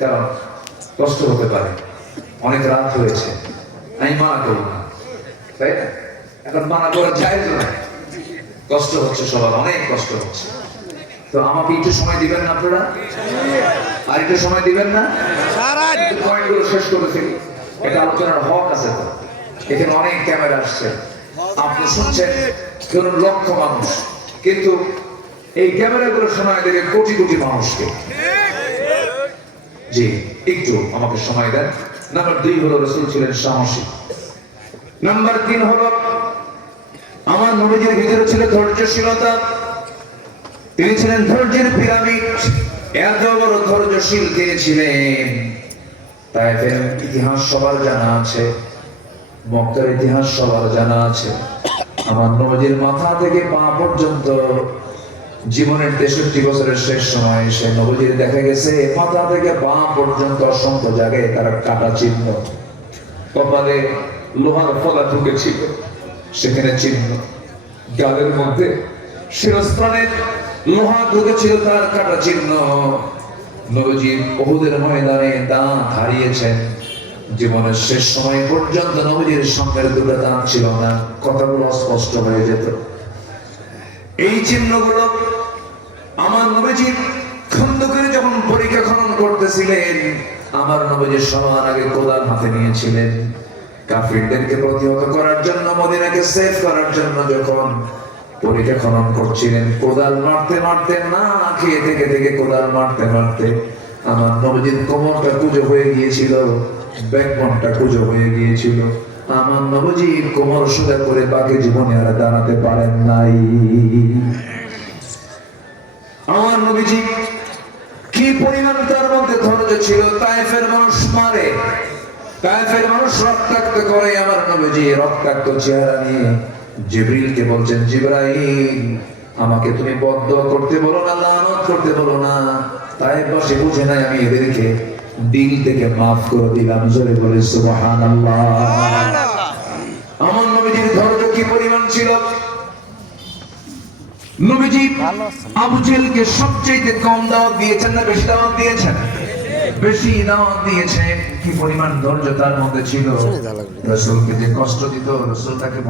কারণ কষ্ট হতে পারে। অনেক রাত হয়েছে। আমি মানা করব না। তাই না? এখন মানা করা যায় তো না কষ্ট হচ্ছে সবার অনেক কষ্ট হচ্ছে। তো আমাকে একটু সময় দিবেন না আপনারা? আর একটু সময় দিবেন না? পয়েন্টগুলো শেষ করে ফেলি। এটা আলোচনার হক আছে তো। এখানে অনেক ক্যামেরা আসছে। আপনি শুনছেন ধরুন লক্ষ মানুষ। কিন্তু এই ক্যামেরাগুলো সময় দেবে কোটি কোটি মানুষকে। জি একটু আমাকে সময় দেন। নাম্বার দুই হলো রসুল ছিলেন সাহসী। নাম্বার তিন হলো আমার নবীজির ভিতরে ছিল ধৈর্যশীলতা। তিনি ছিলেন ধৈর্যের পিরামিড। এত বড় ধৈর্যশীল কে ছিলেন। তাই ইতিহাস সবার জানা আছে। মক্কার ইতিহাস সবার জানা আছে। আমার নবজির মাথা থেকে পা পর্যন্ত জীবনের তেষট্টি বছরের শেষ সময় সে নবজির দেখা গেছে। মাথা থেকে পা পর্যন্ত অসংখ্য জায়গায় তার কাটা চিহ্ন। কপালে লোহার ফলা ঢুকেছিল, সেখানে চিহ্ন। গালের মধ্যে শিরস্থানের লোহা ঢুকেছিল, তার কাটা চিহ্ন। নবজি বহুদের ময়দানে দাঁত হারিয়েছেন। জীবনের শেষ সময় পর্যন্ত নবজির সঙ্গের দুটো দাঁত ছিল না। কথাগুলো অস্পষ্ট হয়ে যেত। এই চিহ্নগুলো আমার নবীজির খন্দকের যখন পরীক্ষা খনন করতেছিলেন, আমার নবীজির সবার আগে কোদাল হাতে নিয়েছিলেন। কাফিরদেরকে প্রতিহত করার জন্য, মদিনাকে সেভ করার জন্য যখন পরীক্ষা খনন করছিলেন, কোদাল মারতে মারতে না খেয়ে থেকে থেকে কোদাল মারতে মারতে আমার নবীজির কোমরটা কুজো হয়ে গিয়েছিল, ব্যাকবনটা কুজো হয়ে গিয়েছিল। আমার নবজির কোমর সোজা করে বাকি জীবনে আর দাঁড়াতে পারেন নাই। আমার নবীজি কি পরিমাণ তার মধ্যে ধৈর্য ছিল? তাইফের মানুষ মারে। তাইফের মানুষ রক্তাক্ত করে। আমার নবীজি রক্তাক্ত চেহারা নিয়ে জিব্রিলকে বলছেন, জিব্রাইল, আমাকে তুমি বদ্ধ করতে বলো না, লানত করতে বলো না। তাই বসে বুঝে নাই আমি এদেরকে দিল থেকে মাফ করে দিলাম। জোরে বলে, সুবহানাল্লাহ। কি পরিমাণ ছিল? নবীজি আবু জেলকে সবচেয়ে কম দাওয়াত দিয়েছেন না বেশি দাওয়াত দিয়েছেন? বেশি দাওয়াত দিয়েছে। কি পরিমাণ ধৈর্য তার মধ্যে ছিল? রসুলকে যে কষ্ট দিত রসুল তাকে